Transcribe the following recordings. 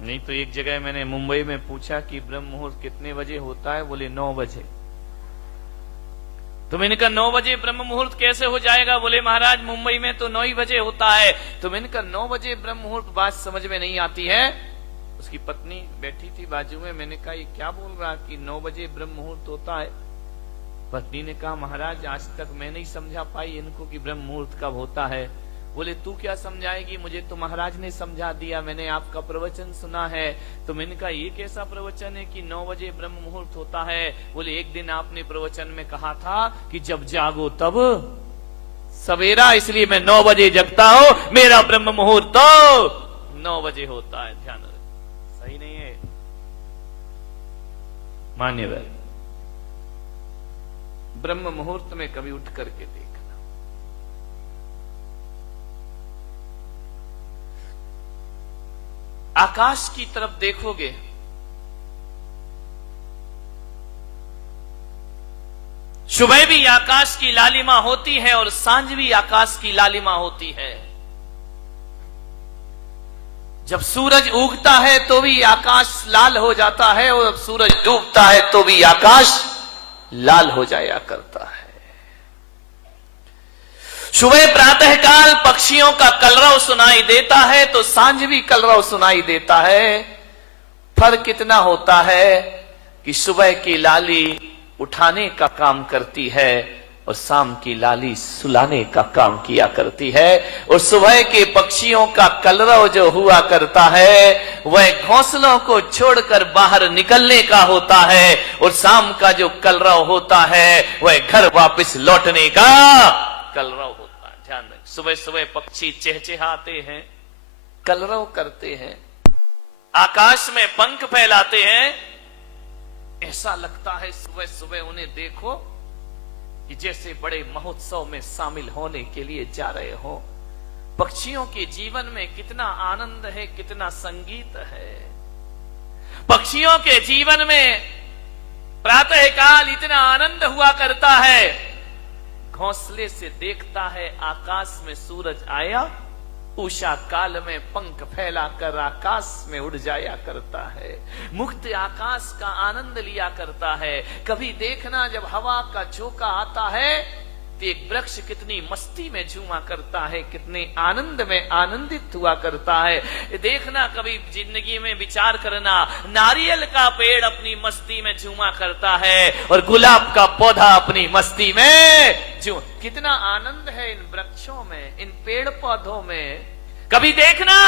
नहीं तो एक जगह मैंने मुंबई में पूछा कि ब्रह्म मुहूर्त कितने बजे होता है, बोले 9 बजे। तो मैंने कहा 9 बजे ब्रह्म मुहूर्त कैसे हो जाएगा? बोले महाराज मुंबई में तो 9 ही बजे होता है। तो मैंने कहा 9 बजे ब्रह्म मुहूर्त, बात समझ में नहीं आती है। उसकी पत्नी बैठी थी बाजू में, मैंने कहा ये क्या बोल रहा कि 9 बजे ब्रह्म मुहूर्त होता है? पत्नी ने कहा महाराज आज तक मैं नहीं समझा पाई इनको कि ब्रह्म मुहूर्त कब होता है। बोले तू क्या समझाएगी, मुझे तो महाराज ने समझा दिया, मैंने आपका प्रवचन सुना है। तो मैंने कहा ये कैसा प्रवचन है कि 9 बजे ब्रह्म मुहूर्त होता है? बोले एक दिन आपने प्रवचन में कहा था कि जब जागो तब सवेरा, इसलिए मैं 9 बजे जगता हूं, मेरा ब्रह्म मुहूर्त तो 9 बजे होता है। ध्यान रख, सही नहीं है मान्यवर। ब्रह्म मुहूर्त में कभी उठ करके देखना। आकाश की तरफ देखोगे, सुबह भी आकाश की लालिमा होती है और सांझ भी आकाश की लालिमा होती है। जब सूरज उगता है तो भी आकाश लाल हो जाता है और जब सूरज डूबता है तो भी आकाश लाल हो जाया करता है। सुबह प्रातः काल पक्षियों का कलरव सुनाई देता है तो सांझ भी कलरव सुनाई देता है। फर्क कितना होता है कि सुबह की लाली उठाने का काम करती है और शाम की लाली सुलाने का काम किया करती है। और सुबह के पक्षियों का कलरव जो हुआ करता है वह घोंसलों को छोड़कर बाहर निकलने का होता है और शाम का जो कलरव होता है वह घर वापस लौटने का कलरव होता है। ध्यान रखें, सुबह सुबह पक्षी चहचहाते हैं, कलरव करते हैं, आकाश में पंख फैलाते हैं। ऐसा लगता है सुबह सुबह उन्हें देखो कि जैसे बड़े महोत्सव में शामिल होने के लिए जा रहे हो। पक्षियों के जीवन में कितना आनंद है, कितना संगीत है। पक्षियों के जीवन में प्रातः काल इतना आनंद हुआ करता है, घोंसले से देखता है आकाश में सूरज आया, उषा काल में पंख फैलाकर आकाश में उड़ जाया करता है, मुक्त आकाश का आनंद लिया करता है। कभी देखना जब हवा का झोंका आता है तो एक वृक्ष कितनी मस्ती में झूमा करता है, कितने आनंद में आनंदित हुआ करता है। देखना कभी जिंदगी में विचार करना, नारियल का पेड़ अपनी मस्ती में झूमा करता है और गुलाब का पौधा अपनी मस्ती में झूम। कितना आनंद है इन वृक्षों में, इन पेड़ पौधों में। कभी देखना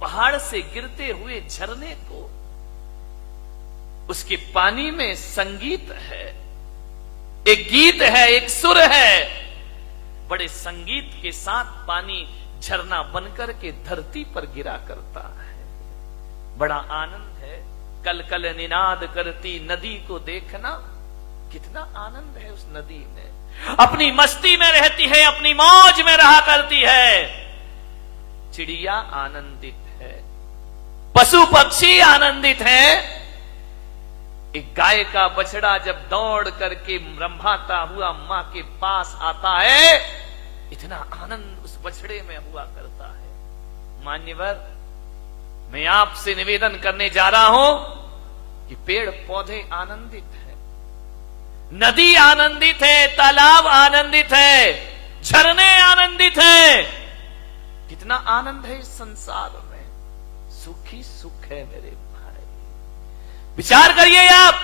पहाड़ से गिरते हुए झरने को, उसके पानी में संगीत है, एक गीत है, एक सुर है। बड़े संगीत के साथ पानी झरना बनकर के धरती पर गिरा करता है, बड़ा आनंद है। कल कल निनाद करती नदी को देखना, कितना आनंद है उस नदी में। अपनी मस्ती में रहती है, अपनी मौज में रहा करती है। चिड़िया आनंदित है, पशु पक्षी आनंदित है। एक गाय का बछड़ा जब दौड़ करके रंभाता हुआ मां के पास आता है, इतना आनंद उस बछड़े में हुआ करता है। मान्यवर, मैं आपसे निवेदन करने जा रहा हूं कि पेड़ पौधे आनंदित है, नदी आनंदित है, तालाब आनंदित है, झरने आनंदित है। कितना आनंद है इस संसार में, सुखी सुख है मेरे भाई। विचार करिए आप,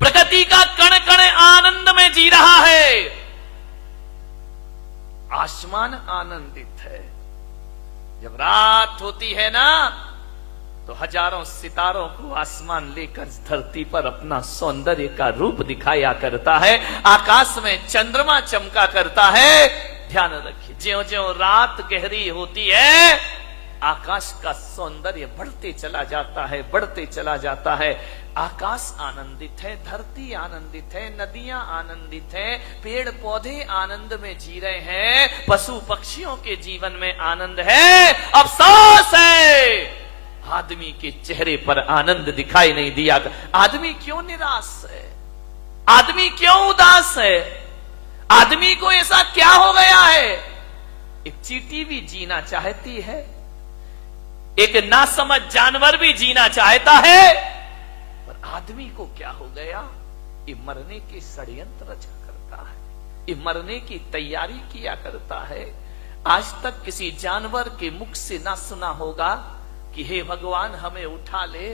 प्रकृति का कण कण आनंद में जी रहा है। आसमान आनंदित है, जब रात होती है ना तो हजारों सितारों को आसमान लेकर धरती पर अपना सौंदर्य का रूप दिखाया करता है। आकाश में चंद्रमा चमका करता है। ध्यान रखिए, ज्यों ज्यों रात गहरी होती है आकाश का सौंदर्य बढ़ते चला जाता है, बढ़ते चला जाता है। आकाश आनंदित है, धरती आनंदित है, नदियां आनंदित है, पेड़ पौधे आनंद में जी रहे हैं, पशु पक्षियों के जीवन में आनंद है। अफसोस है आदमी के चेहरे पर आनंद दिखाई नहीं दिया। आदमी क्यों निराश है, आदमी क्यों उदास है, आदमी को ऐसा क्या हो गया है? एक चींटी भी जीना चाहती है, एक नासमझ जानवर भी जीना चाहता है, पर आदमी को क्या हो गया, ये मरने के षड्यंत्र रचा करता है, ये मरने की तैयारी किया करता है। आज तक किसी जानवर के मुख से ना सुना होगा कि हे भगवान हमें उठा ले,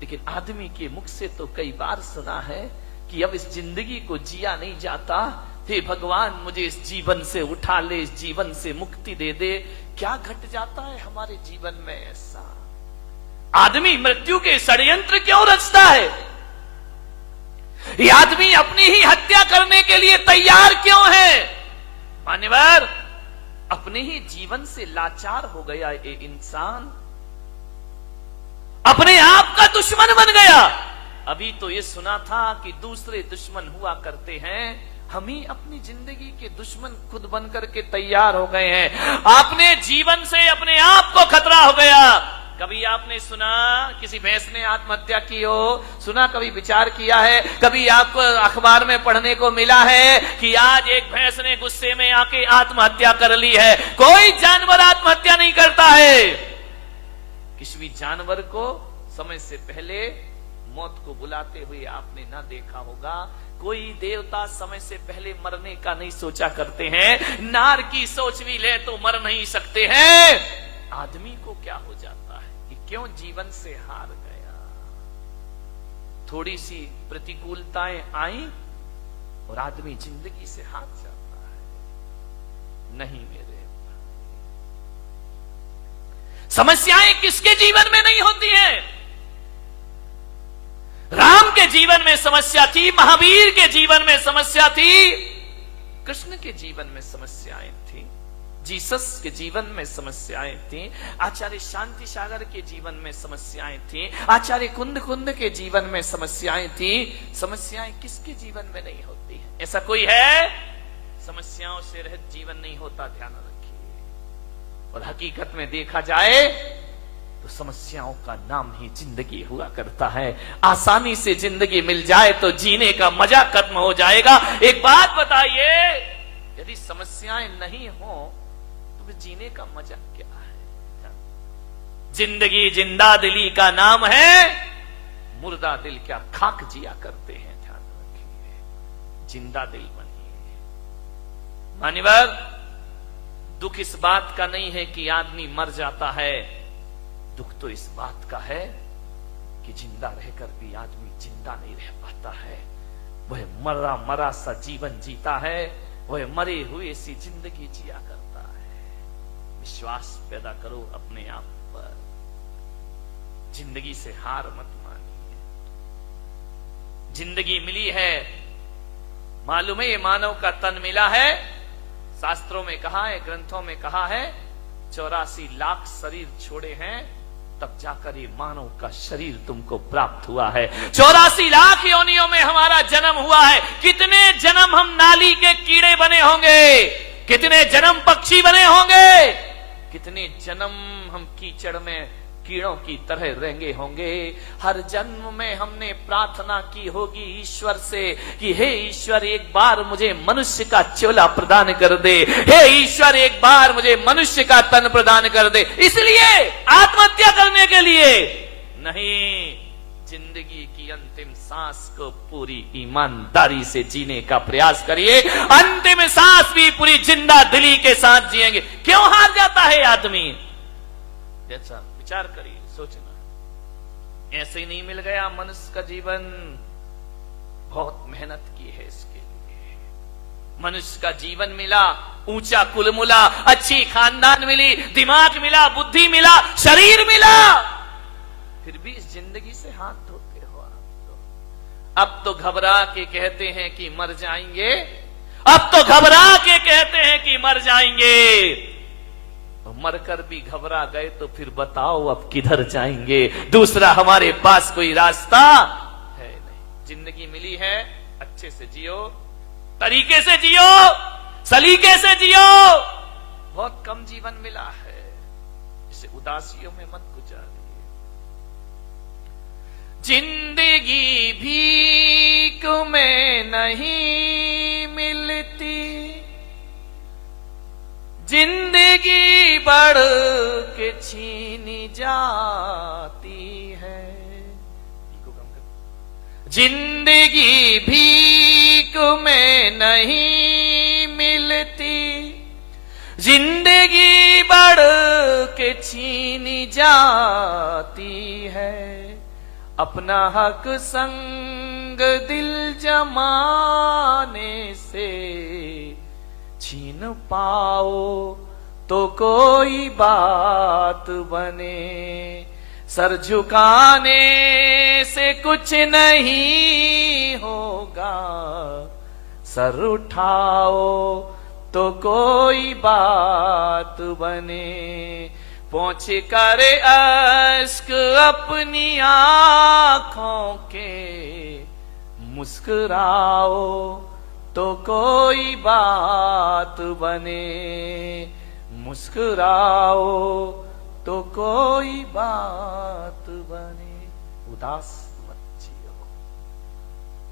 लेकिन आदमी के मुख से तो कई बार सुना है कि अब इस जिंदगी को जिया नहीं जाता, हे भगवान मुझे इस जीवन से उठा ले, इस जीवन से मुक्ति दे दे। क्या घट जाता है हमारे जीवन में ऐसा? आदमी मृत्यु के षड्यंत्र क्यों रचता है? ये आदमी अपनी ही हत्या करने के लिए तैयार क्यों है? मान्यवर, अपने ही जीवन से लाचार हो गया ये इंसान, अपने आप का दुश्मन बन गया। अभी तो ये सुना था कि दूसरे दुश्मन हुआ करते हैं, हम ही अपनी जिंदगी के दुश्मन खुद बनकर के तैयार हो गए हैं। आपने जीवन से अपने आप को खतरा हो गया। कभी आपने सुना किसी भैंस ने आत्महत्या की हो? सुना? कभी विचार किया है? कभी आपको अखबार में पढ़ने को मिला है कि आज एक भैंस ने गुस्से में आके आत्महत्या कर ली है? कोई जानवर आत्महत्या नहीं करता है। किसी भी जानवर को समय से पहले मौत को बुलाते हुए आपने ना देखा होगा। कोई देवता समय से पहले मरने का नहीं सोचा करते हैं। नार की सोच भी ले तो मर नहीं सकते हैं। आदमी को क्या हो जाता है कि क्यों जीवन से हार गया? थोड़ी सी प्रतिकूलताएं आई और आदमी जिंदगी से हार जाता है। नहीं मेरे, समस्याएं किसके जीवन में नहीं होती हैं? राम के जीवन में समस्या थी, महावीर के जीवन में समस्या थी, कृष्ण के जीवन में समस्याएं थी, जीसस के जीवन में समस्याएं थी, आचार्य शांति सागर के जीवन में समस्याएं थी, आचार्य कुंद के जीवन में समस्याएं थी। समस्याएं किसके जीवन में नहीं होती है? ऐसा कोई है? समस्याओं से रहित जीवन नहीं होता, ध्यान रखिए। और हकीकत में देखा जाए तो समस्याओं का नाम ही जिंदगी हुआ करता है। आसानी से जिंदगी मिल जाए तो जीने का मजा खत्म हो जाएगा। एक बात बताइए, यदि समस्याएं नहीं हो तो जीने का मजा क्या है? जिंदगी जिंदा दिली का नाम है, मुर्दा दिल क्या खाक जिया करते हैं। ध्यान रखिए, जिंदा दिल बनिए। मान्यवर, दुख इस बात का नहीं है कि आदमी मर जाता है, दुख तो इस बात का है कि जिंदा रहकर भी आदमी जिंदा नहीं रह पाता है। वह मरा मरा सा जीवन जीता है, वह मरे हुए सी जिंदगी जिया करता है। विश्वास पैदा करो अपने आप पर, जिंदगी से हार मत मानिए। जिंदगी मिली है, मालूम है ये मानव का तन मिला है। शास्त्रों में कहा है, ग्रंथों में कहा है, 84 लाख शरीर छोड़े हैं तब जाकर ये मानव का शरीर तुमको प्राप्त हुआ है। 84 लाख योनियों में हमारा जन्म हुआ है। कितने जन्म हम नाली के कीड़े बने होंगे, कितने जन्म पक्षी बने होंगे, कितने जन्म हम कीचड़ में कीड़ों की तरह रहेंगे होंगे। हर जन्म में हमने प्रार्थना की होगी ईश्वर से कि हे ईश्वर एक बार मुझे मनुष्य का चोला प्रदान कर दे, हे ईश्वर एक बार मुझे मनुष्य का तन प्रदान कर दे। इसलिए आत्महत्या करने के लिए नहीं, जिंदगी की अंतिम सांस को पूरी ईमानदारी से जीने का प्रयास करिए। अंतिम सांस भी पूरी जिंदा दिली के साथ जिएंगे। क्यों हार जाता है आदमी? जैसा विचार करिए, सोचना। ऐसे ही नहीं मिल गया मनुष्य का जीवन, बहुत मेहनत की है इसके लिए। मनुष्य का जीवन मिला, ऊंचा कुल मिला, अच्छी खानदान मिली, दिमाग मिला, बुद्धि मिला, शरीर मिला, फिर भी इस जिंदगी से हाथ धोते हो आप। अब तो घबरा के कहते हैं कि मर जाएंगे, अब तो घबरा के कहते हैं कि मर जाएंगे। मरकर भी घबरा गए तो फिर बताओ अब किधर जाएंगे? दूसरा हमारे पास कोई रास्ता है नहीं। जिंदगी मिली है, अच्छे से जियो, तरीके से जियो, सलीके से जियो। बहुत कम जीवन मिला है, इसे उदासियों में मत गुजारिए। जिंदगी भीख में नहीं मिलती, जिंदगी बढ़ के छीनी जाती है। जिंदगी भीख में नहीं मिलती, जिंदगी बढ़ के छीनी जाती है। अपना हक संग दिल जमाने से छीन पाओ तो कोई बात बने। सर झुकाने से कुछ नहीं होगा, सर उठाओ तो कोई बात बने। पोंछ कर अश्क अपनी आंखों के मुस्कुराओ तो कोई बात बने। मुस्कुराओ तो कोई बात बने। उदास मत जियो,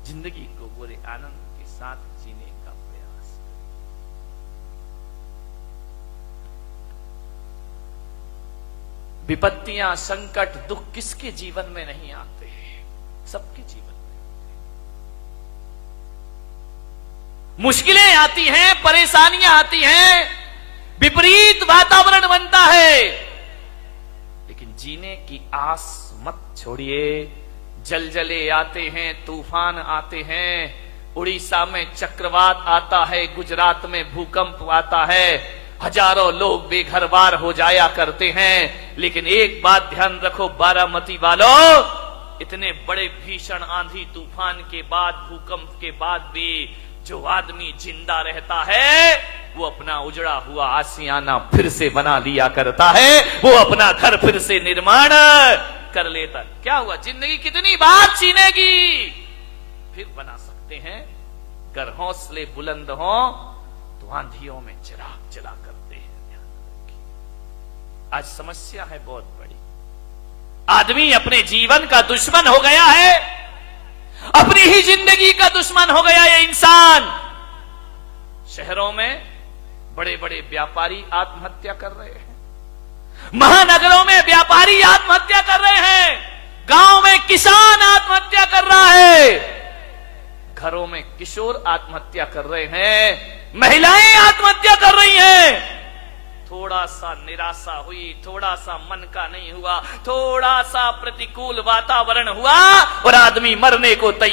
जिंदगी को पूरे आनंद के साथ जीने का प्रयास। विपत्तियां, संकट, दुख किसके जीवन में नहीं आते? सबके जीवन में मुश्किलें आती हैं, परेशानियां आती हैं, विपरीत वातावरण बनता है, लेकिन जीने की आस मत छोड़िए। जलजले आते हैं, तूफान आते हैं, उड़ीसा में चक्रवात आता है, गुजरात में भूकंप आता है, हजारों लोग बेघरबार हो जाया करते हैं। लेकिन एक बात ध्यान रखो बारामती वालों, इतने बड़े भीषण आंधी तूफान के बाद, भूकंप के बाद भी जो आदमी जिंदा रहता है वो अपना उजड़ा हुआ आशियाना फिर से बना लिया करता है, वो अपना घर फिर से निर्माण कर लेता। क्या हुआ, जिंदगी कितनी बार छीनेगी, फिर बना सकते हैं। अगर हौसले बुलंद हो तो आंधियों में चिराग जला करते हैं। ध्यान रखिए, आज समस्या है बहुत बड़ी। आदमी अपने जीवन का दुश्मन हो गया है, अपनी ही जिंदगी का दुश्मन हो गया ये इंसान। शहरों में बड़े बड़े व्यापारी आत्महत्या कर रहे हैं, महानगरों में व्यापारी आत्महत्या कर रहे हैं, गांव में किसान आत्महत्या कर रहा है, घरों में किशोर आत्महत्या कर रहे हैं, महिलाएं आत्महत्या कर रही हैं। थोड़ा सा निराशा हुई, थोड़ा सा मन का नहीं हुआ, थोड़ा सा प्रतिकूल वातावरण हुआ और आदमी मरने को तैयार।